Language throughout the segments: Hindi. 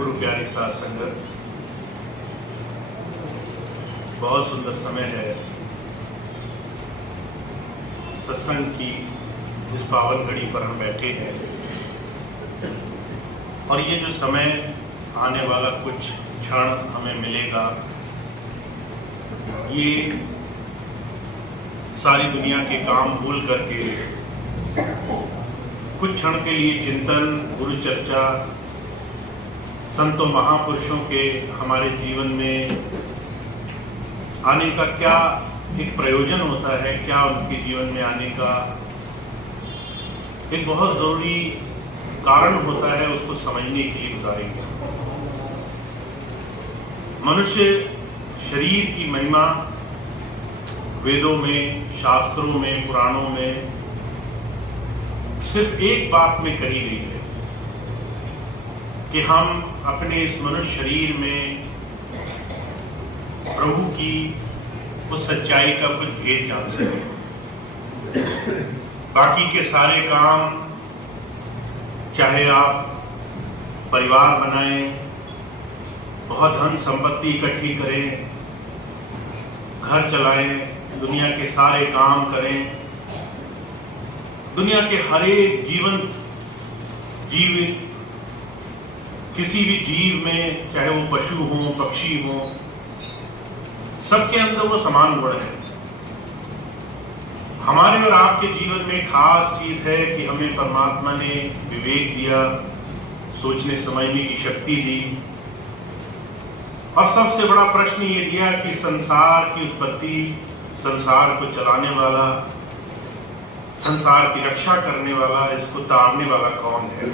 गुरु प्यारी साथ संगत, बहुत सुंदर समय है सत्संग की इस पावन घड़ी पर हम बैठे हैं। और ये जो समय आने वाला कुछ क्षण हमें मिलेगा, ये सारी दुनिया के काम भूल करके कुछ क्षण के लिए चिंतन, गुरु चर्चा, संतों महापुरुषों के हमारे जीवन में आने का क्या एक प्रयोजन होता है, क्या उनके जीवन में आने का एक बहुत जरूरी कारण होता है, उसको समझने के लिए गुजारेंगे। मनुष्य शरीर की महिमा वेदों में, शास्त्रों में, पुराणों में सिर्फ एक बात में कही गई है कि हम अपने इस मनुष्य शरीर में प्रभु की उस सच्चाई का कुछ भेद जान सकें। बाकी के सारे काम, चाहे आप परिवार बनाएं, बहुत धन संपत्ति इकट्ठी करें, घर चलाएं, दुनिया के सारे काम करें, दुनिया के हर एक जीवित किसी भी जीव में, चाहे वो पशु हो, पक्षी हो, सबके अंदर वो समान गुण है। हमारे और आपके जीवन में खास चीज है कि हमें परमात्मा ने विवेक दिया, सोचने समझने की शक्ति दी, और सबसे बड़ा प्रश्न ये दिया कि संसार की उत्पत्ति, संसार को चलाने वाला, संसार की रक्षा करने वाला, इसको तारने वाला कौन है।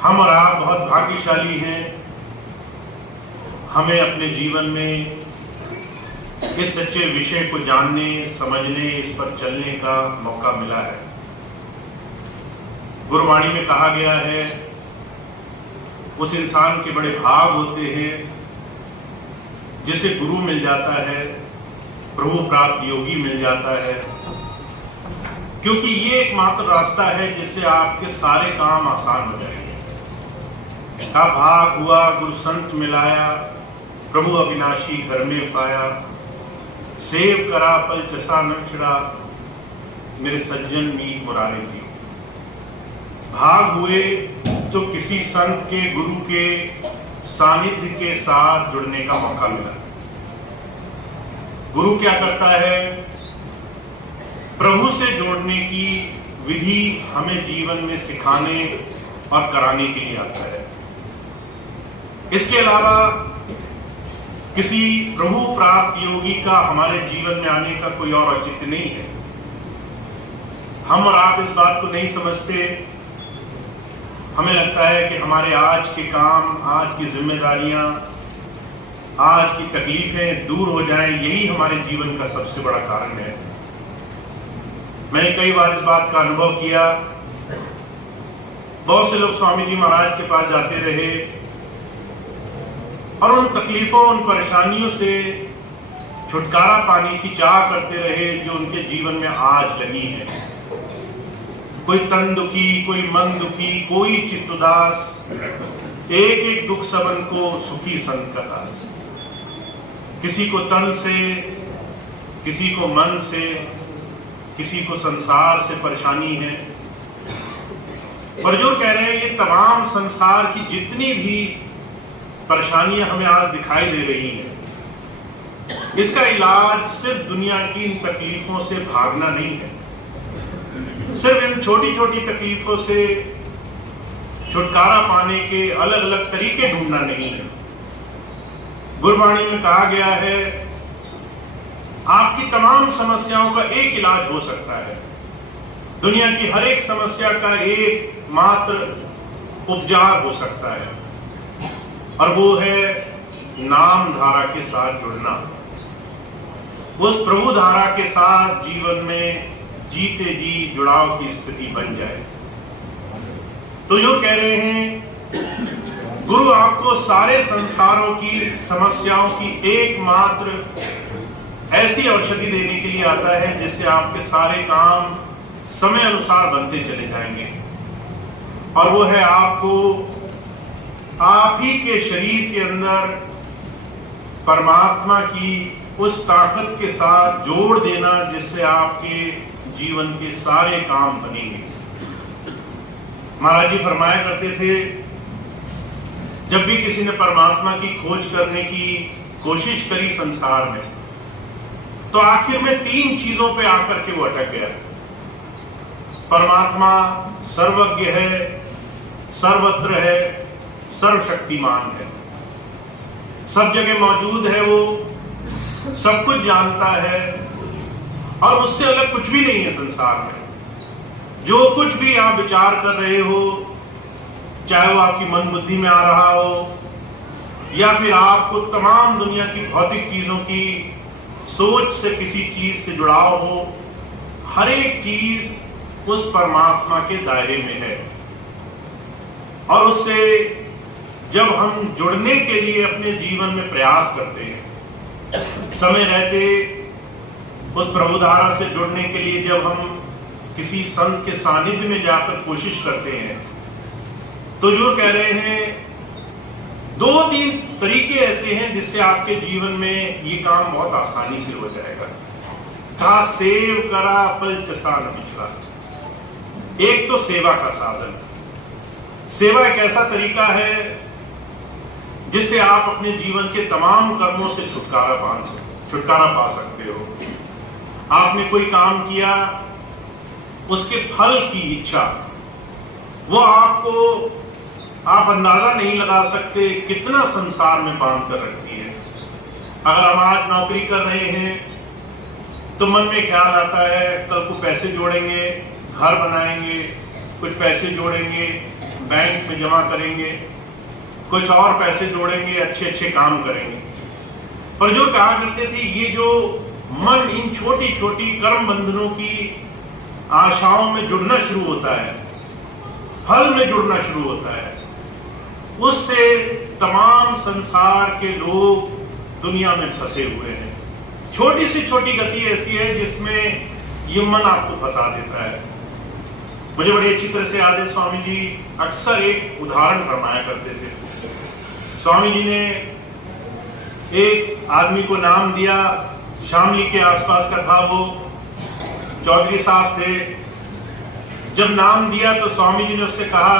हम और आप बहुत भाग्यशाली हैं, हमें अपने जीवन में इस सच्चे विषय को जानने, समझने, इस पर चलने का मौका मिला है। गुरुवाणी में कहा गया है, उस इंसान के बड़े भाग होते हैं जिसे गुरु मिल जाता है, प्रभु प्राप्त योगी मिल जाता है, क्योंकि ये एकमात्र रास्ता है जिससे आपके सारे काम आसान हो जाएंगे। का भाग हुआ, गुरु संत मिलाया, प्रभु अविनाशी घर में पाया, सेव करा पल चसा न छिड़ा, मेरे सज्जन मीत मुरारे जी। भाग हुए तो किसी संत के, गुरु के सानिध्य के साथ जुड़ने का मौका मिला। गुरु क्या करता है? प्रभु से जोड़ने की विधि हमें जीवन में सिखाने और कराने के लिए आता है। इसके अलावा किसी प्रभु प्राप्त योगी का हमारे जीवन में आने का कोई और औचित्य नहीं है। हम और आप इस बात को नहीं समझते। हमें लगता है कि हमारे आज के काम, आज की जिम्मेदारियां, आज की तकलीफें दूर हो जाएं, यही हमारे जीवन का सबसे बड़ा कारण है। मैंने कई बार इस बात का अनुभव किया। बहुत से लोग स्वामी जी महाराज के पास जाते रहे और उन तकलीफों, उन परेशानियों से छुटकारा पाने की चाह करते रहे जो उनके जीवन में आज लगी है। कोई तन दुखी, कोई मन दुखी, कोई चित्त उदास, एक एक दुख सबन को सुखी संत का दास। किसी को तन से, किसी को मन से, किसी को संसार से परेशानी है। और जो कह रहे हैं, ये तमाम संसार की जितनी भी परेशानियां हमें आज दिखाई दे रही हैं, इसका इलाज सिर्फ दुनिया की इन तकलीफों से भागना नहीं है, सिर्फ इन छोटी छोटी तकलीफों से छुटकारा पाने के अलग अलग तरीके ढूंढना नहीं है। गुरबाणी में कहा गया है, आपकी तमाम समस्याओं का एक इलाज हो सकता है। दुनिया की हर एक समस्या का एक मात्र उपचार हो सकता है, और वो है नाम धारा के साथ जुड़ना। उस प्रभु धारा के साथ जीवन में जीते जी जुड़ाव की स्थिति बन जाए। तो जो कह रहे हैं, गुरु आपको सारे संसारों की समस्याओं की एकमात्र ऐसी औषधि देने के लिए आता है जिससे आपके सारे काम समय अनुसार बनते चले जाएंगे। और वो है आपको आप ही के शरीर के अंदर परमात्मा की उस ताकत के साथ जोड़ देना जिससे आपके जीवन के सारे काम बनेंगे। महाराज जी फरमाया करते थे, जब भी किसी ने परमात्मा की खोज करने की कोशिश करी संसार में, तो आखिर में 3 चीजों पे आकर के वो अटक गया। परमात्मा सर्वज्ञ है, सर्वत्र है, सर्वशक्तिमान है, सब जगह मौजूद है, वो सब कुछ जानता है और उससे अलग कुछ भी नहीं है संसार में। जो कुछ भी आप विचार कर रहे हो, चाहे वो आपकी मन बुद्धि में आ रहा हो या फिर आपको तमाम दुनिया की भौतिक चीजों की सोच से किसी चीज से जुड़ाव हो, हर एक चीज उस परमात्मा के दायरे में है। और उससे जब हम जुड़ने के लिए अपने जीवन में प्रयास करते हैं, समय रहते उस प्रभुधारा से जुड़ने के लिए जब हम किसी संत के सानिध्य में जाकर कोशिश करते हैं, तो जो कह रहे हैं 2-3 तरीके ऐसे हैं जिससे आपके जीवन में ये काम बहुत आसानी से हो जाएगा। कहा सेव करा पल चसा न पिछला। एक तो सेवा का साधन। सेवा एक ऐसा तरीका है जिससे आप अपने जीवन के तमाम कर्मों से छुटकारा पा सकते हो। आपने कोई काम किया, उसके फल की इच्छा, वो आप अंदाजा नहीं लगा सकते कितना संसार में बांध कर रखती है। अगर हम आज नौकरी कर रहे हैं तो मन में ख्याल आता है कल को पैसे जोड़ेंगे, घर बनाएंगे, कुछ पैसे जोड़ेंगे, बैंक में जमा करेंगे, कुछ और पैसे जोड़ेंगे, अच्छे अच्छे काम करेंगे। पर जो कहा करते थे, ये जो मन इन छोटी छोटी कर्म बंधनों की आशाओं में जुड़ना शुरू होता है, फल में जुड़ना शुरू होता है, उससे तमाम संसार के लोग दुनिया में फंसे हुए हैं। छोटी से छोटी गति ऐसी है जिसमें ये मन आपको फंसा देता है। मुझे बड़े अच्छी तरह से याद है, स्वामी जी अक्सर एक उदाहरण फरमाया करते थे। स्वामी जी ने एक आदमी को नाम दिया, शामली के आसपास का था, वो चौधरी साहब थे। जब नाम दिया तो स्वामी जी ने उससे कहा,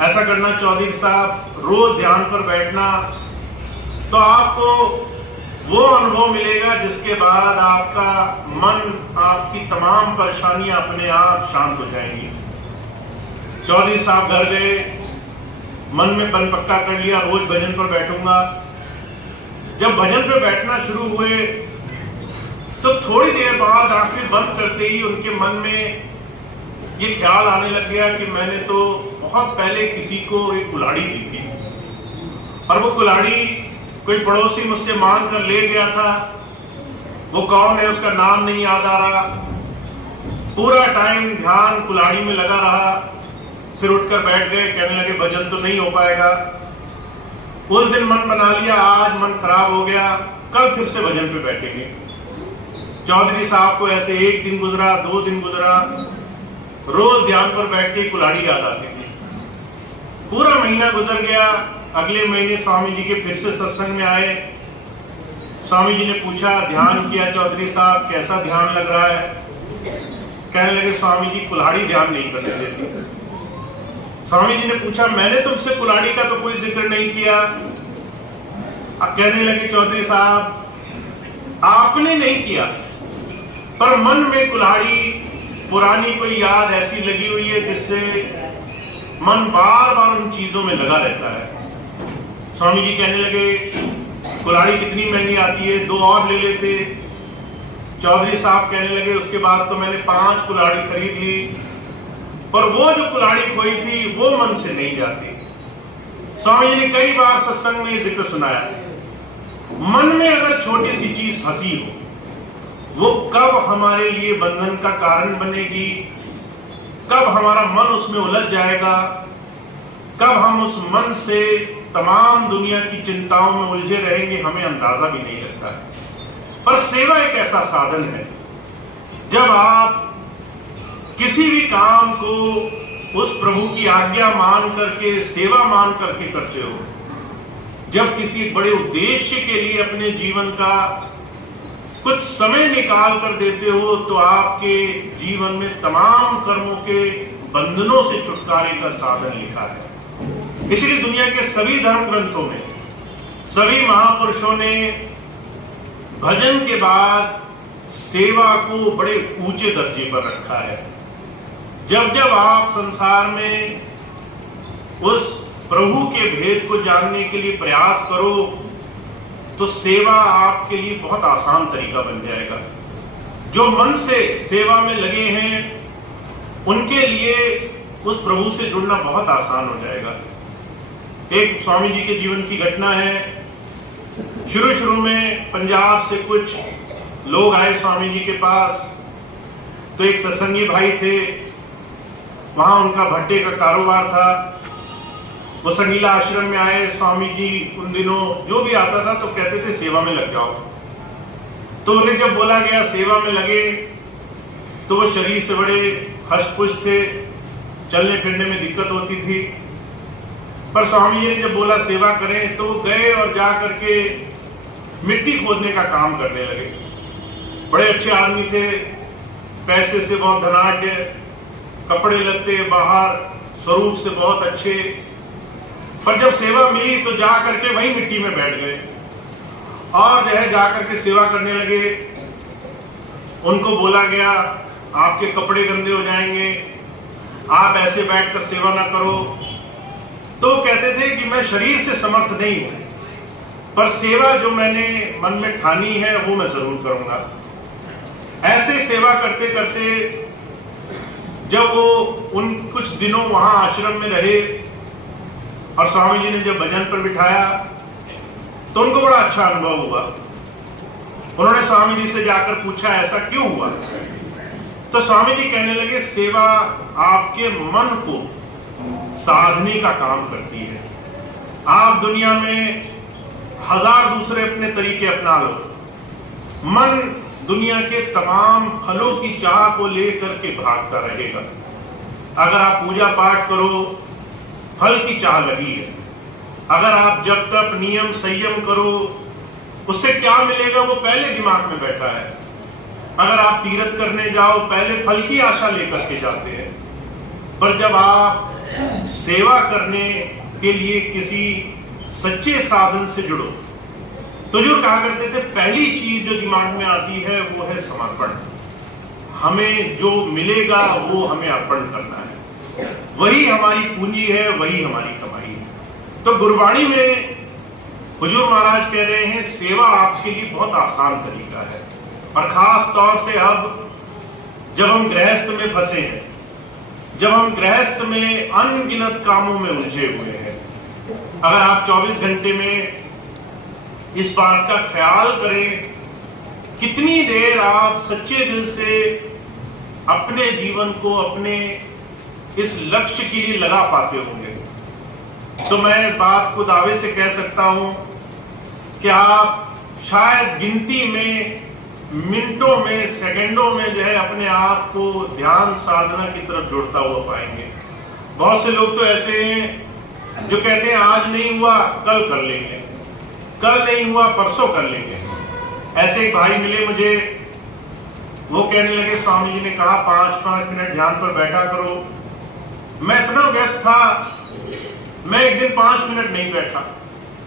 ऐसा करना चौधरी साहब, रोज ध्यान पर बैठना, तो आपको वो अनुभव मिलेगा जिसके बाद आपका मन, आपकी तमाम परेशानियां अपने आप शांत हो जाएंगी। चौधरी साहब घर गए, मन में बन पक्का कर लिया, रोज भजन पर बैठूंगा। जब भजन पर बैठना शुरू हुए तो थोड़ी देर बाद आंखें बंद करते ही उनके मन में ये ख्याल आने लग गया कि मैंने तो बहुत पहले किसी को एक कुल्हाड़ी दी थी और वो कुल्हाड़ी कोई पड़ोसी मुझसे मांग कर ले गया था। वो कौन है उसका नाम नहीं याद आ रहा। पूरा टाइम ध्यान कुल्हाड़ी में लगा रहा, फिर उठकर बैठ गए, कहने लगे भजन तो नहीं हो पाएगा। उस दिन मन बना लिया, आज मन खराब हो गया, कल फिर से भजन पे बैठेंगे। चौधरी साहब को ऐसे 1 दिन गुजरा, 2 दिन गुजरा, रोज ध्यान पर बैठ के कुल्हाड़ी याद आती थी। पूरा महीना गुजर गया। अगले महीने स्वामी जी के फिर से सत्संग में आए। स्वामी जी ने पूछा, ध्यान किया चौधरी साहब, कैसा ध्यान लग रहा है? कहने लगे स्वामी जी कुल्हाड़ी ध्यान नहीं करने देती। स्वामी जी ने पूछा, मैंने तुमसे कुल्हाड़ी का तो कोई जिक्र नहीं किया। अब कहने लगे चौधरी साहब, आपने नहीं किया, पर मन में कुल्हाड़ी पुरानी कोई याद ऐसी लगी हुई है जिससे मन बार बार उन चीजों में लगा रहता है। स्वामी जी कहने लगे, कुल्हाड़ी कितनी महंगी आती है, 2 और ले लेते। चौधरी साहब कहने लगे, उसके बाद तो मैंने 5 कुल्हाड़ी खरीद ली, पर वो जो कुल्हाड़ी खोई थी वो मन से नहीं जाती। स्वामी जी ने कई बार सत्संग में जिक्र सुनाया, मन में अगर छोटी सी चीज फंसी हो, वो कब हमारे लिए बंधन का कारण बनेगी, कब हमारा मन उसमें उलझ जाएगा, कब हम उस मन से तमाम दुनिया की चिंताओं में उलझे रहेंगे, हमें अंदाजा भी नहीं लगता है। पर सेवा एक ऐसा साधन है, जब आप किसी भी काम को उस प्रभु की आज्ञा मान करके, सेवा मान करके करते हो, जब किसी बड़े उद्देश्य के लिए अपने जीवन का कुछ समय निकाल कर देते हो, तो आपके जीवन में तमाम कर्मों के बंधनों से छुटकारे का साधन लिखा है। इसलिए दुनिया के सभी धर्म ग्रंथों में सभी महापुरुषों ने भजन के बाद सेवा को बड़े ऊंचे दर्जे पर रखा है। जब जब आप संसार में उस प्रभु के भेद को जानने के लिए प्रयास करो, तो सेवा आपके लिए बहुत आसान तरीका बन जाएगा। जो मन से सेवा में लगे हैं, उनके लिए उस प्रभु से जुड़ना बहुत आसान हो जाएगा। एक स्वामी जी के जीवन की घटना है। शुरू में पंजाब से कुछ लोग आए स्वामी जी के पास। तो एक सत्संगी भाई थे, वहां उनका भट्टे का कारोबार था। वो संगीला आश्रम में आए। स्वामी जी उन दिनों जो भी आता था तो कहते थे सेवा में लग जाओ। तो उन्हें जब बोला गया सेवा में लगे, तो वो शरीर से बड़े हष्ट-पुष्ट थे, चलने फिरने में दिक्कत होती थी। पर स्वामी जी ने जब बोला सेवा करें, तो वो गए और जा करके मिट्टी खोदने का काम करने लगे। बड़े अच्छे आदमी थे, पैसे से बहुत धनाढ्य, कपड़े लत्ते बाहर, स्वरूप से बहुत अच्छे। पर जब सेवा मिली तो जा करके वही मिट्टी में बैठ गए और जो है जा करके सेवा करने लगे। उनको बोला गया आपके कपड़े गंदे हो जाएंगे, आप ऐसे बैठकर सेवा ना करो। तो वो कहते थे कि मैं शरीर से समर्थ नहीं हूं, पर सेवा जो मैंने मन में ठानी है वो मैं जरूर करूंगा। ऐसे सेवा करते करते जब वो उन कुछ दिनों वहां आश्रम में रहे और स्वामी जी ने जब भजन पर बिठाया, तो उनको बड़ा अच्छा अनुभव हुआ। उन्होंने स्वामी जी से जाकर पूछा ऐसा क्यों हुआ? तो स्वामी जी कहने लगे सेवा आपके मन को साधने का काम करती है। आप दुनिया में हजार दूसरे अपने तरीके अपना लो, मन दुनिया के तमाम फलों की चाह को लेकर के भागता रहेगा। अगर आप पूजा पाठ करो, फल की चाह लगी है। अगर आप जब तक नियम संयम करो, उससे क्या मिलेगा वो पहले दिमाग में बैठा है। अगर आप तीर्थ करने जाओ, पहले फल की आशा लेकर के जाते हैं। पर जब आप सेवा करने के लिए किसी सच्चे साधन से जुड़ो, तो जो कहा करते थे पहली चीज जो दिमाग में आती है वो है समर्पण। हमें जो मिलेगा वो हमें अर्पण करना है, वही हमारी पूंजी है, वही हमारी कमाई है। तो गुरबाणी में हुजूर महाराज कह रहे हैं सेवा आपके लिए बहुत आसान तरीका है। और खास तौर से अब जब हम गृहस्थ में फंसे हैं, जब हम गृहस्थ में अनगिनत कामों में उलझे हुए हैं, अगर आप 24 घंटे में इस बात का ख्याल करें कितनी देर आप सच्चे दिल से अपने जीवन को अपने इस लक्ष्य के लिए लगा पाते होंगे, तो मैं इस बात को दावे से कह सकता हूं कि आप शायद गिनती में, मिनटों में, सेकंडों में जो है अपने आप को ध्यान साधना की तरफ जुड़ता हुआ पाएंगे। बहुत से लोग तो ऐसे हैं जो कहते हैं आज नहीं हुआ कल कर लेंगे, कल नहीं हुआ परसों कर लेंगे। ऐसे एक भाई मिले मुझे, वो कहने लगे स्वामी जी ने कहा 5-5 मिनट ध्यान पर बैठा करो। मैं इतना व्यस्त था, मैं एक दिन 5 मिनट नहीं बैठा।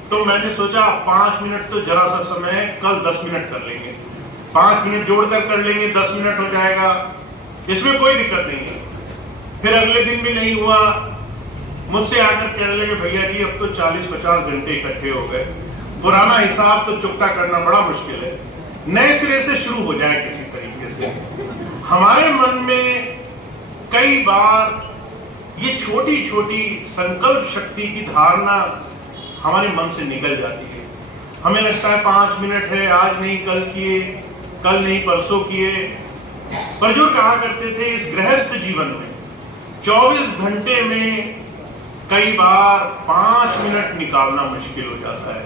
तो मैंने सोचा 5 मिनट तो जरा सा समय है, कल 10 मिनट कर लेंगे, 5 मिनट जोड़कर कर लेंगे, 10 मिनट हो जाएगा, इसमें कोई दिक्कत नहीं है। फिर अगले दिन भी नहीं हुआ, मुझसे आकर कहने लगे भैया जी अब तो 40-50 घंटे इकट्ठे हो गए, पुराना हिसाब तो चुकता करना बड़ा मुश्किल है, नए सिरे से शुरू हो जाए किसी तरीके से। हमारे मन में कई बार ये छोटी छोटी संकल्प शक्ति की धारणा हमारे मन से निकल जाती है। हमें लगता है 5 मिनट है, आज नहीं कल किए, कल नहीं परसों किए। पर जो कहा करते थे इस गृहस्थ जीवन में 24 घंटे में कई बार 5 मिनट निकालना मुश्किल हो जाता है।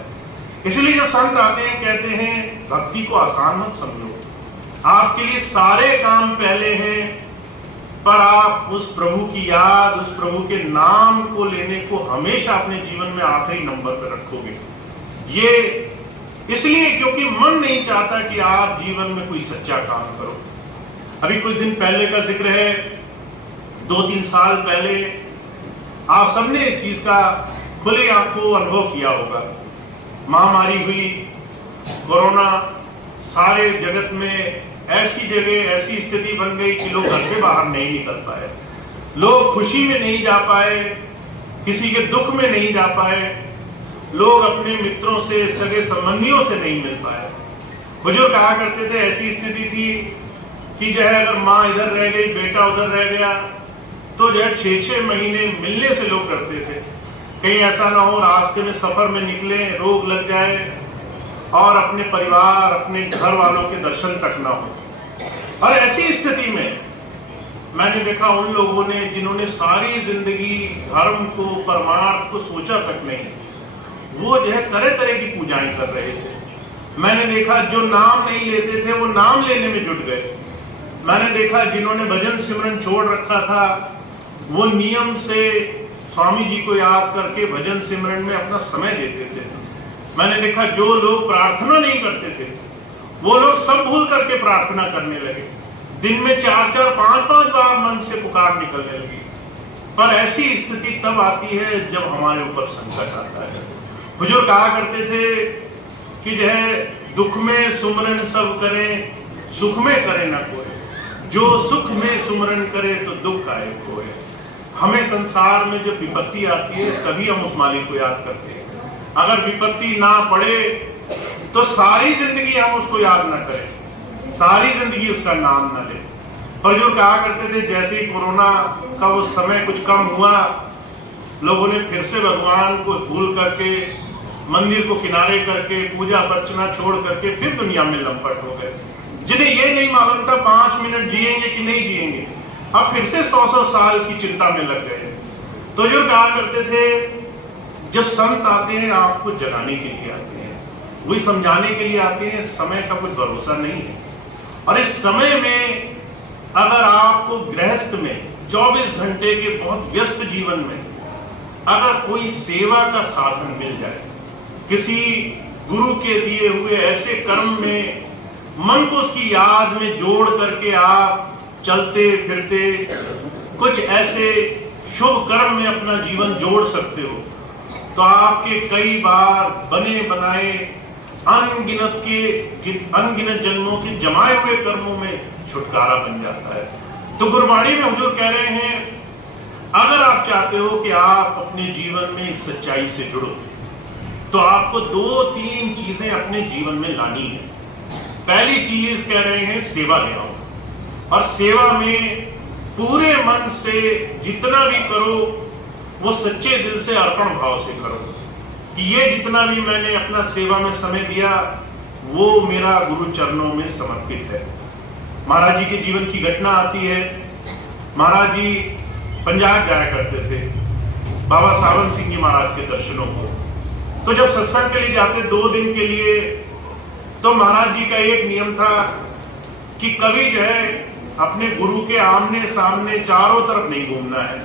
इसलिए जब संत आते हैं कहते हैं भक्ति को आसान मत समझो, आपके लिए सारे काम पहले हैं, पर आप उस प्रभु की याद, उस प्रभु के नाम को लेने को हमेशा अपने जीवन में आखिरी नंबर पर रखोगे। ये इसलिए क्योंकि मन नहीं चाहता कि आप जीवन में कोई सच्चा काम करो। अभी कुछ दिन पहले का जिक्र है, 2-3 साल पहले आप सबने इस चीज का खुले आंखों अनुभव किया होगा। महामारी हुई, कोरोना, सारे जगत में ऐसी जगह, ऐसी स्थिति बन गई कि लोग घर से बाहर नहीं निकल पाए, लोग खुशी में नहीं जा पाए, किसी के दुख में नहीं जा पाए, लोग अपने मित्रों से, सगे संबंधियों से नहीं मिल पाए। बुजुर्ग कहा करते थे ऐसी स्थिति थी कि जो है अगर माँ इधर रह गई, बेटा उधर रह गया, तो जो है 6-6 महीने मिलने से लोग करते थे। कहीं ऐसा ना हो रास्ते में सफर में निकले, रोग लग जाए और अपने परिवार, अपने घर वालों के दर्शन तक ना हो। और ऐसी स्थिति में मैंने देखा उन लोगों ने जिन्होंने सारी जिंदगी धर्म को, परमार्थ को सोचा तक नहीं, वो जो है तरह तरह की पूजाएं कर रहे थे। मैंने देखा जो नाम नहीं लेते थे वो नाम लेने में जुट गए। मैंने देखा जिन्होंने भजन सिमरन छोड़ रखा था वो नियम से स्वामी जी को याद करके भजन सिमरन में अपना समय देते थे। मैंने देखा जो लोग प्रार्थना नहीं करते थे वो लोग सब भूल करके प्रार्थना करने लगे। दिन में 4-4, 5-5 बार मन से पुकार निकलने लगी। पर ऐसी स्थिति तब आती है जब हमारे ऊपर संकट आता है। बुजुर्ग कहा करते थे कि जो है दुख में सुमरन सब करें, सुख में करे ना कोई, जो सुख में सुमरन करे तो दुख आए कोई। हमें संसार में जब विपत्ति आती है तभी हम उस मालिक को याद करते हैं। अगर विपत्ति ना पड़े तो सारी जिंदगी हम उसको याद ना करें, सारी जिंदगी उसका नाम ना लें। और जो कहा करते थे जैसे ही कोरोना का वो समय कुछ कम हुआ, लोगों ने फिर से भगवान को भूल करके, मंदिर को किनारे करके, पूजा अर्चना छोड़ करके फिर दुनिया में लंपट हो गए। जिन्हें ये नहीं मालूम था 5 मिनट जिएंगे कि नहीं जिएंगे, अब फिर से 100-100 साल की चिंता में लग गए। तो जो कहा करते थे जब संत आते हैं आपको जगाने के लिए आते हैं, वही समझाने के लिए आते हैं। समय का कोई भरोसा नहीं है। और इस समय में अगर आपको गृहस्थ में 24 घंटे के बहुत व्यस्त जीवन में अगर कोई सेवा का साधन मिल जाए, किसी गुरु के दिए हुए ऐसे कर्म में मन को उसकी याद में जोड़ करके आप चलते फिरते कुछ ऐसे शुभ कर्म में अपना जीवन जोड़ सकते हो, तो आपके कई बार बने बनाए अनगिनत जन्मों के जमाए हुए कर्मों में छुटकारा बन जाता है। तो गुरबाणी में हुजूर कह रहे हैं अगर आप चाहते हो कि आप अपने जीवन में इस सच्चाई से जुड़ो तो आपको 2-3 चीजें अपने जीवन में लानी है। पहली चीज कह रहे हैं सेवा ले आओ, और सेवा में पूरे मन से जितना भी करो वो सच्चे दिल से अर्पण भाव से करो कि ये जितना भी मैंने अपना सेवा में समय दिया वो मेरा गुरु चरणों में समर्पित है। महाराज जी के जीवन की घटना आती है। महाराज जी पंजाब जाया करते थे बाबा सावन सिंह जी महाराज के दर्शनों को। तो जब सत्संग के लिए जाते 2 दिन के लिए, तो महाराज जी का एक नियम था कि कभी जो है अपने गुरु के आमने सामने चारों तरफ नहीं घूमना है,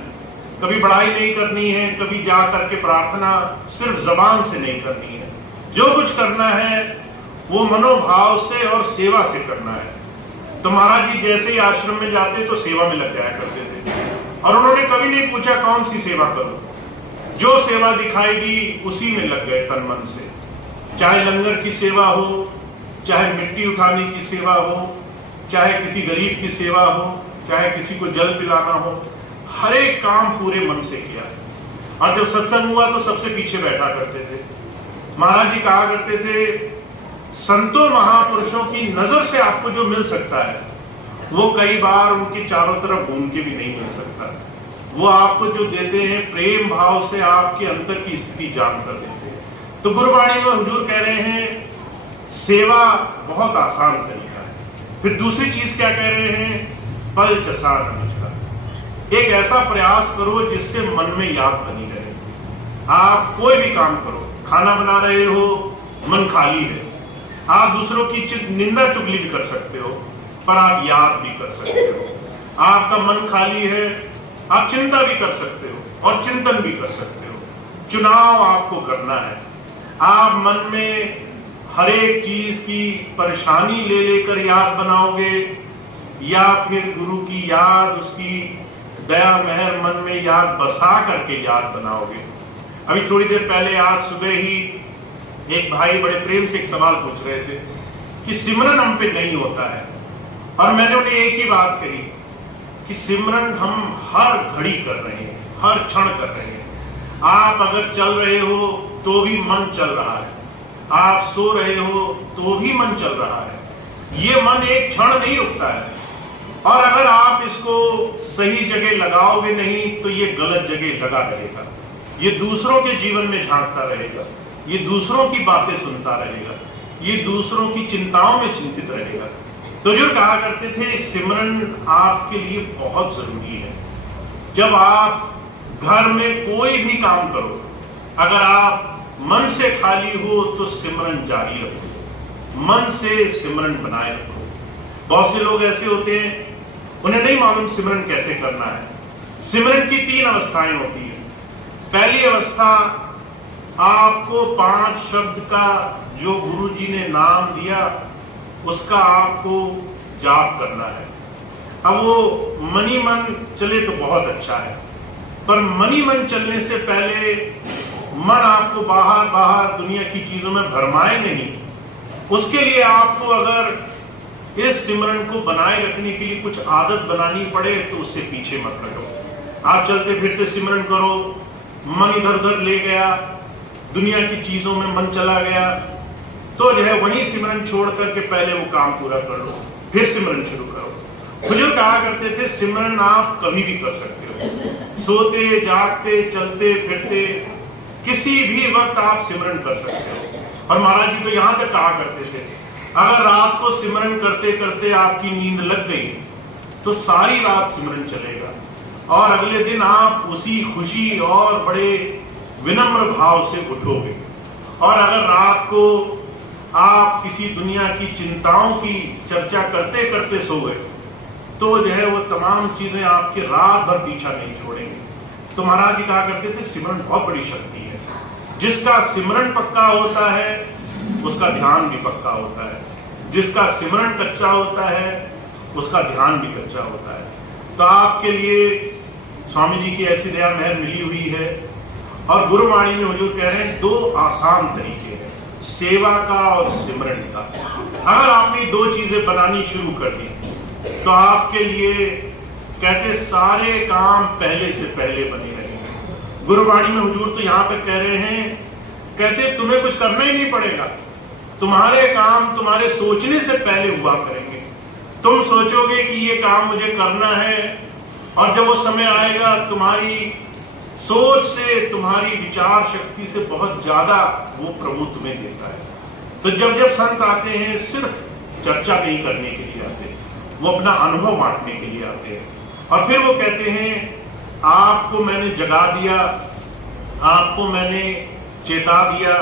कभी बड़ाई नहीं करनी है, कभी जा करके प्रार्थना सिर्फ जबान से नहीं करनी है। जो कुछ करना है वो मनोभाव से और सेवा से करना है। तो महाराज जी जैसे ही आश्रम में जाते तो सेवा में लग जाया करते थे, और उन्होंने कभी नहीं पूछा कौन सी सेवा करूं। जो सेवा दिखाई दी उसी में लग गए तन मन से। चाहे लंगर की सेवा हो, चाहे मिट्टी उठाने की सेवा हो, चाहे किसी गरीब की सेवा हो, चाहे किसी को जल पिलाना हो, हर एक काम पूरे मन से किया। और जब सत्संग हुआ तो सबसे पीछे बैठा करते थे। महाराज जी कहा करते थे संतों महापुरुषों की नजर से आपको जो मिल सकता है वो कई बार उनके चारों तरफ घूम के भी नहीं मिल सकता। वो आपको जो देते हैं प्रेम भाव से आपके अंतर की स्थिति जान कर देते हैं। तो गुरबाणी में हुजूर कह रहे हैं सेवा बहुत आसान तरीका है। फिर दूसरी चीज क्या कह रहे हैं, पल चसा नमस्कार। एक ऐसा प्रयास करो जिससे मन में याद बनी रहे। आप कोई भी काम करो, खाना बना रहे हो, मन खाली है, आप दूसरों की निंदा चुगली भी कर सकते हो, पर आप याद भी कर सकते हो। आपका मन खाली है, आप चिंता भी कर सकते हो और चिंतन भी कर सकते हो। चुनाव आपको करना है। आप मन में हर एक चीज की परेशानी ले लेकर याद बनाओगे या फिर गुरु की याद, उसकी दया मेहर मन में याद बसा करके याद बनाओगे। अभी थोड़ी देर पहले, आज सुबह ही एक भाई बड़े प्रेम से एक सवाल पूछ रहे थे कि सिमरन हम पे नहीं होता है, और मैंने उन्हें एक ही बात कही कि सिमरन हम हर घड़ी कर रहे हैं, हर क्षण कर रहे हैं। आप अगर चल रहे हो तो भी मन चल रहा है, आप सो रहे हो तो भी मन चल रहा है। ये मन एक क्षण नहीं रुकता है, और अगर आप इसको सही जगह लगाओगे नहीं तो ये गलत जगह लगा रहेगा, ये दूसरों के जीवन में झांकता रहेगा, ये दूसरों की बातें सुनता रहेगा, ये दूसरों की चिंताओं में चिंतित रहेगा। तो जो कहा करते थे सिमरन आपके लिए बहुत जरूरी है। जब आप घर में कोई भी काम करो, अगर आप मन से खाली हो तो सिमरन जारी रखो, मन से सिमरन बनाए रखो। बहुत से लोग ऐसे होते हैं, उन्हें नहीं मालूम सिमरन कैसे करना है। सिमरन की 3 अवस्थाएं होती है। पहली अवस्था, आपको 5 शब्द का जो गुरु जी ने नाम दिया उसका आपको जाप करना है। अब वो मनी मन चले तो बहुत अच्छा है, पर मनी मन चलने से पहले मन आपको बाहर बाहर दुनिया की चीजों में भरमाए नहीं। उसके लिए आपको अगर इस सिमरन को बनाए रखने के लिए कुछ आदत बनानी पड़े तो उससे पीछे मत हटो। आप चलते फिरते सिमरन करो, मन इधर उधर ले गया, दुनिया की चीजों में मन चला गया, तो जो है वही सिमरन छोड़ करके पहले वो काम पूरा कर लो, फिर सिमरन शुरू करो। बुजुर्ग कहा करते थे सिमरन आप कभी भी कर सकते हो, सोते जागते चलते फिरते किसी भी वक्त आप सिमरन कर सकते हो। और महाराज जी तो यहां तक कहा करते थे, अगर रात को सिमरन करते करते आपकी नींद लग गई तो सारी रात सिमरन चलेगा, और अगले दिन आप उसी खुशी और बड़े विनम्र भाव से उठोगे। और अगर रात को आप किसी दुनिया की चिंताओं की चर्चा करते करते सो गए तो जो है वो तमाम चीजें आपके रात भर पीछा नहीं छोड़ेंगे। तो महाराज जी कहा करते थे सिमरन बहुत बड़ी शक्ति है। जिसका सिमरन पक्का होता है उसका ध्यान भी पक्का होता है, जिसका सिमरन कच्चा होता है उसका ध्यान भी कच्चा होता है। तो आपके लिए स्वामी जी की ऐसी दया मेहर मिली हुई है। और गुरुवाणी में हुजूर कह रहे हैं 2 आसान तरीके हैं, सेवा का और सिमरन का। अगर आपने 2 चीजें बनानी शुरू कर दी तो आपके लिए कहते सारे काम पहले से पहले बने रहेंगे। गुरुवाणी में हुजूर तो यहाँ पे कह रहे हैं, कहते तुम्हें कुछ करना ही नहीं पड़ेगा, तुम्हारे काम तुम्हारे सोचने से पहले हुआ करेंगे। तुम सोचोगे कि ये काम मुझे करना है, और जब वो समय आएगा तुम्हारी सोच से, तुम्हारी विचार शक्ति से बहुत ज्यादा वो प्रभु तुम्हें देता है। तो जब जब संत आते हैं सिर्फ चर्चा नहीं करने के लिए आते, वो अपना अनुभव बांटने के लिए आते हैं। और फिर वो कहते हैं आपको मैंने जगा दिया, आपको मैंने चेता दिया,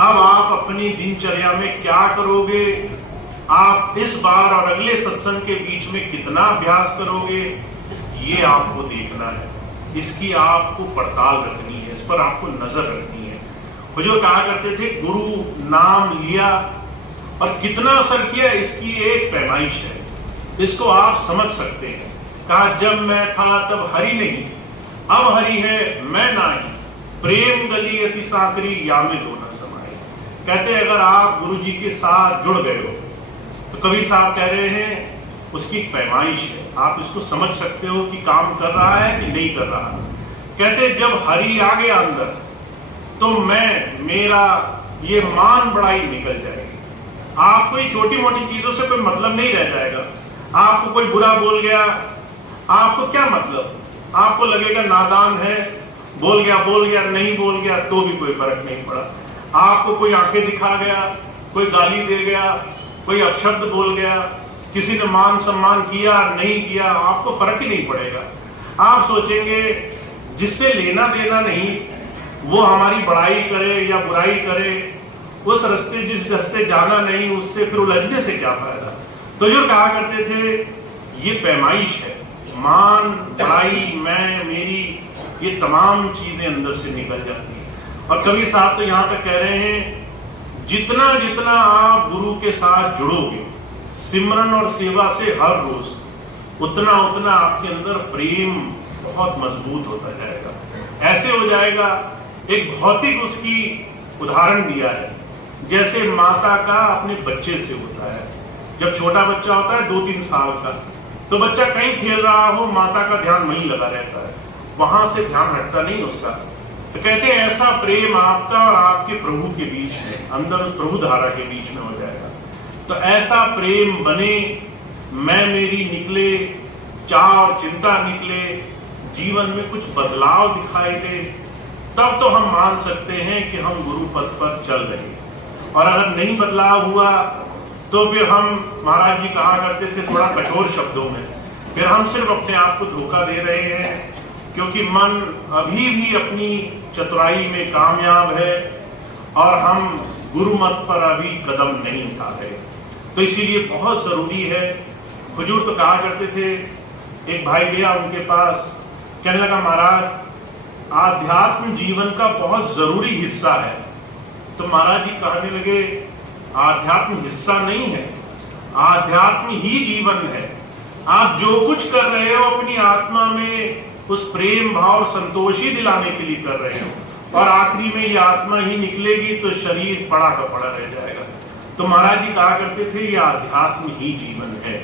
अब आप अपनी दिनचर्या में क्या करोगे, आप इस बार और अगले सत्संग के बीच में कितना अभ्यास करोगे, ये आपको देखना है, इसकी आपको पड़ताल रखनी है, इस पर आपको नजर रखनी है। हुजूर कहा करते थे गुरु नाम लिया और कितना असर किया इसकी एक पैमाइश है, इसको आप समझ सकते हैं। कहा जब मैं था तब हरि नहीं, अब हरि है मैं नाही, प्रेम गली अति साकरी या में दो न समाये। कहते अगर आप गुरु जी के साथ जुड़ गए हो तो कबीर साहब कह रहे हैं उसकी एक पैमाइश है, आप इसको समझ सकते हो कि काम कर रहा है कि नहीं कर रहा। कहते जब हरि आ गया अंदर तो मेरा ये मान बड़ाई निकल जाएगी। आपको ये छोटी मोटी चीजों से कोई मतलब नहीं रह जाएगा। आपको कोई बुरा बोल गया, आपको क्या मतलब, आपको लगेगा नादान है, बोल गया नहीं बोल गया तो भी कोई फर्क नहीं पड़ा। आपको कोई आंखें दिखा गया, कोई गाली दे गया, कोई अपशब्द बोल गया, किसी ने मान सम्मान किया नहीं किया, आपको फर्क ही नहीं पड़ेगा। आप सोचेंगे जिससे लेना देना नहीं, वो हमारी बड़ाई करे या बुराई करे, उस रास्ते जिस रास्ते जाना नहीं, उससे फिर उलझने से क्या फायदा। तो जो कहा करते थे ये पैमाइश है, मान, बड़ाई, मैं, मेरी, ये तमाम चीजें अंदर से निकल जाती हैं। और कबीर साहब तो यहाँ तक कह रहे हैं, जितना जितना आप गुरु के साथ जुड़ोगे सिमरन और सेवा से हर रोज, उतना उतना आपके अंदर प्रेम बहुत मजबूत होता जाएगा। ऐसे हो जाएगा, एक भौतिक उसकी उदाहरण दिया है, जैसे माता का अपने बच्चे से होता है। जब छोटा बच्चा होता है 2-3 साल का, तो बच्चा कहीं खेल रहा हो, माता का ध्यान वहीं लगा रहता है, वहां से ध्यान हटता नहीं उसका। तो कहते हैं ऐसा प्रेम आपका और आपके प्रभु के बीच में, अंदर उस प्रभु धारा के बीच में हो जाएगा। तो ऐसा प्रेम बने, मैं मेरी निकले, चाह और चिंता निकले, जीवन में कुछ बदलाव दिखाई दे, तब तो हम मान सकते हैं कि हम गुरु पथ पर चल रहे हैं। और अगर नहीं बदलाव हुआ तो फिर हम, महाराज जी कहा करते थे थोड़ा कठोर शब्दों में, फिर हम सिर्फ अपने आप को धोखा दे रहे हैं, क्योंकि मन अभी भी अपनी चतुराई में कामयाब है और हम गुरु मत पर अभी कदम नहीं उठा रहे। तो इसीलिए बहुत जरूरी है। हुजूर तो कहा करते थे, एक भाई गया उनके पास, कहने लगा महाराज आध्यात्म जीवन का बहुत जरूरी हिस्सा है। तो महाराज जी कहने लगे, आध्यात्म हिस्सा नहीं है, आध्यात्म ही जीवन है। आप जो कुछ कर रहे हो अपनी आत्मा में उस प्रेम भाव संतोष ही दिलाने के लिए कर रहे हो, और आखिरी में ये आत्मा ही निकलेगी तो शरीर पड़ा का पड़ा रह जाएगा। तो महाराज जी कहा करते थे, ये आध्यात्म ही जीवन है।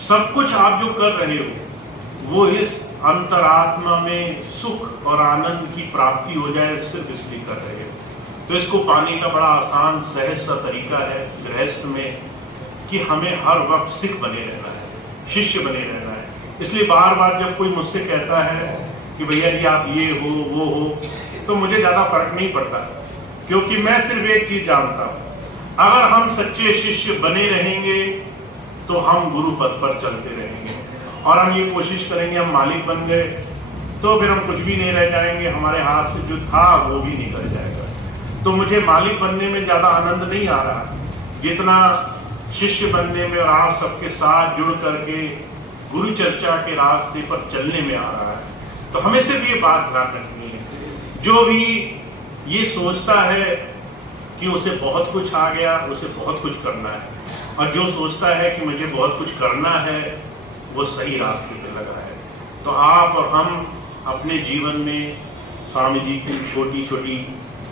सब कुछ आप जो कर रहे हो वो इस अंतरात्मा में सुख और आनंद की प्राप्ति हो जाए, सिर्फ इसलिए कर रहे हो। तो इसको पाने का बड़ा आसान सहज सा तरीका है गृहस्थ में, कि हमें हर वक्त सिख बने रहना है, शिष्य बने रहना है। इसलिए बार बार जब कोई मुझसे कहता है कि भैया जी आप ये हो वो हो, तो मुझे ज्यादा फर्क नहीं पड़ता, क्योंकि मैं सिर्फ एक चीज जानता हूं, अगर हम सच्चे शिष्य बने रहेंगे तो हम गुरु पथ पर चलते रहेंगे। और हम ये कोशिश करेंगे, हम मालिक बन गए तो फिर हम कुछ भी नहीं रह जाएंगे, हमारे हाथ से जो था वो भी निकल जाएगा। तो मुझे मालिक बनने में ज्यादा आनंद नहीं आ रहा जितना शिष्य बनने में और आप सबके साथ जुड़ करके गुरु चर्चा के रास्ते पर चलने में आ रहा है। तो हमें सिर्फ ये बात ध्यान रखनी है, जो भी ये सोचता है कि उसे बहुत कुछ आ गया, उसे बहुत कुछ करना है, और जो सोचता है कि मुझे बहुत कुछ करना है, वो सही रास्ते पे लगा है। तो आप और हम अपने जीवन में स्वामी जी की छोटी छोटी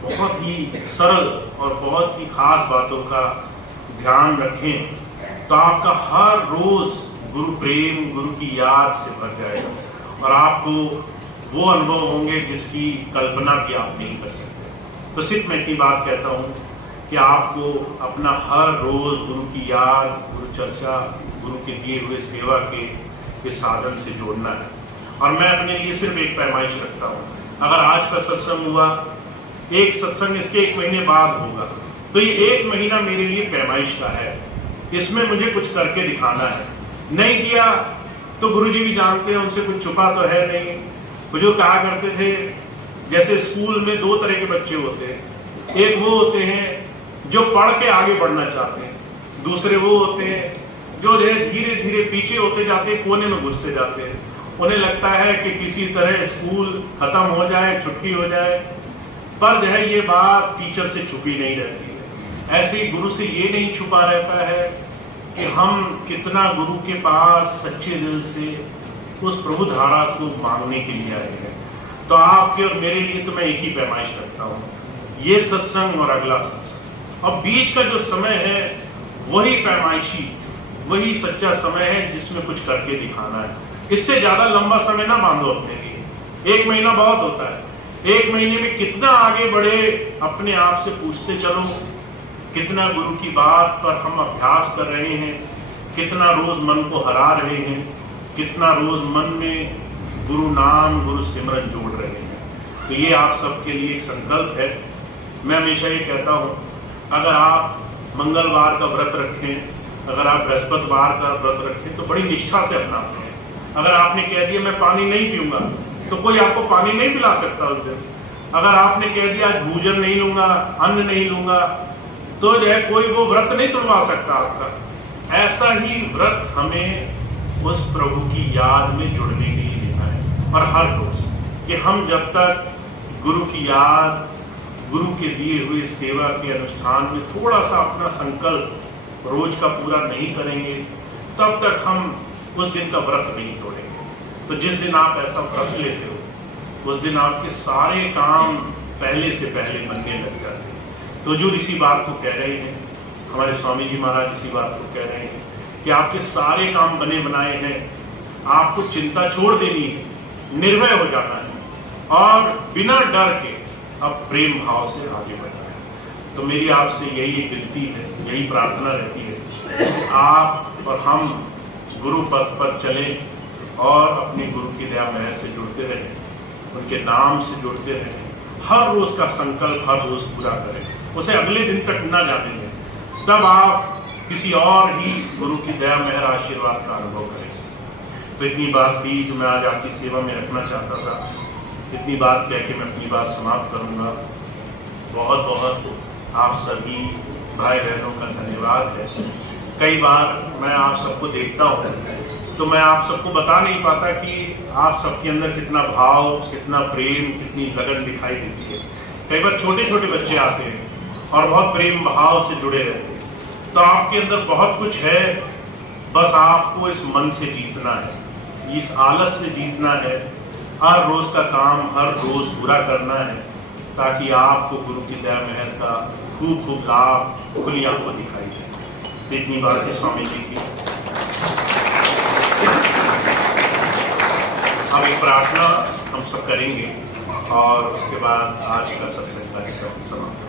बहुत ही सरल और बहुत ही खास बातों का ध्यान रखें, तो आपका हर रोज गुरु प्रेम, गुरु की याद से भर जाएगा, और आपको वो अनुभव होंगे जिसकी कल्पना भी आप नहीं कर सकते। तो सिर्फ मैं इतनी बात कहता हूँ कि आपको अपना हर रोज गुरु की याद, गुरु चर्चा, गुरु के दिए हुए सेवा के इस साधन से जोड़ना है। और मैं अपने लिए सिर्फ एक पैमाइश रखता हूँ, अगर आज का सत्संग हुआ, एक सत्संग इसके 1 महीने बाद होगा, तो ये 1 महीना मेरे लिए पैमाइश का है, इसमें मुझे कुछ करके दिखाना है। नहीं किया तो गुरुजी भी जानते हैं, उनसे कुछ छुपा तो है नहीं। हुजूर कहा करते थे, जैसे स्कूल में 2 तरह के बच्चे होते हैं, एक वो होते हैं जो पढ़ के आगे बढ़ना चाहते हैं, दूसरे वो होते हैं जो धीरे धीरे पीछे होते जाते हैं, कोने में घुसते जाते हैं। उन्हें लगता है कि किसी तरह स्कूल खत्म हो जाए, छुट्टी हो जाए, पर जो है ये बात टीचर से छुपी नहीं रहती है। ऐसे ही गुरु से ये नहीं छुपा रहता है कि हम कितना गुरु के पास सच्चे दिल से उस प्रभु धारा को मांगने के लिए आए हैं। तो आपके और मेरे लिए तो मैं एक ही पैमाइश रखता हूँ, ये सत्संग और अगला सत्संग, और बीच का जो समय है वही पैमाइशी, वही सच्चा समय है जिसमें कुछ करके दिखाना है। इससे ज्यादा लंबा समय ना बांधो अपने लिए, 1 महीना बहुत होता है। 1 महीने में कितना आगे बढ़े अपने आप से पूछते चलो, कितना गुरु की बात पर हम अभ्यास कर रहे हैं, कितना रोज मन को हरा रहे हैं, कितना रोज मन में गुरु नाम, गुरु सिमरन जोड़ रहे हैं। तो ये आप सबके लिए एक संकल्प है। मैं हमेशा ये कहता हूँ, अगर आप मंगलवार का व्रत रखें, अगर आप बृहस्पतिवार का व्रत रखें तो बड़ी निष्ठा से अपनाते हैं। अगर आपने कह दिया मैं पानी नहीं पीऊंगा, तो कोई आपको पानी नहीं पिला सकता उस दिन। अगर आपने कह दिया आज भोजन नहीं लूंगा, अन्न नहीं लूंगा, तो जो है कोई वो व्रत नहीं तोड़वा सकता आपका। ऐसा ही व्रत हमें उस प्रभु की याद में जुड़ने के लिए देना है। और हर रोज कि हम जब तक गुरु की याद, गुरु के दिए हुए सेवा के अनुष्ठान में थोड़ा सा अपना संकल्प रोज का पूरा नहीं करेंगे, तब तक हम उस दिन का व्रत नहीं तोड़ेंगे। तो जिस दिन आप ऐसा व्रत लेते हो, उस दिन आपके सारे काम पहले से पहले बनने लग जाते हैं। तो जो इसी बात को कह रहे हैं, हमारे स्वामी जी महाराज इसी बात को कह रहे हैं कि आपके सारे काम बने बनाए हैं, आपको चिंता छोड़ देनी है, निर्भय हो जाना है और बिना डर के अब प्रेम भाव से आगे बढ़ना है। तो मेरी आपसे यही विनती है, यही प्रार्थना रहती है, आप और हम गुरु पथ पर चलें और अपने गुरु की दया महर से जुड़ते रहें, उनके नाम से जुड़ते रहें, हर रोज का संकल्प हर रोज पूरा करें, उसे अगले दिन तक न जाने दें, तब आप किसी और ही गुरु की दया महर आशीर्वाद का अनुभव करें। तो इतनी बात थी जो मैं आज आपकी सेवा में रखना चाहता था। इतनी बात कह के मैं अपनी बात समाप्त करूंगा। बहुत बहुत आप सभी भाई बहनों का धन्यवाद है। कई बार मैं आप सबको देखता हूँ तो मैं आप सबको बता नहीं पाता कि आप सबके अंदर कितना भाव, कितना प्रेम, कितनी लगन दिखाई देती है। कई बार छोटे छोटे बच्चे आते हैं और बहुत प्रेम भाव से जुड़े रहते हैं, तो आपके अंदर बहुत कुछ है, बस आपको इस मन से जीतना है, इस आलस से जीतना है, हर रोज का काम हर रोज पूरा करना है, ताकि आपको गुरु की दया महर का खूब खूब लाभ खुली आपको दिखाई दे। इतनी बात है स्वामी जी की। अब एक प्रार्थना हम सब करेंगे और उसके बाद आज का सत्संग कार्यक्रम समाप्त।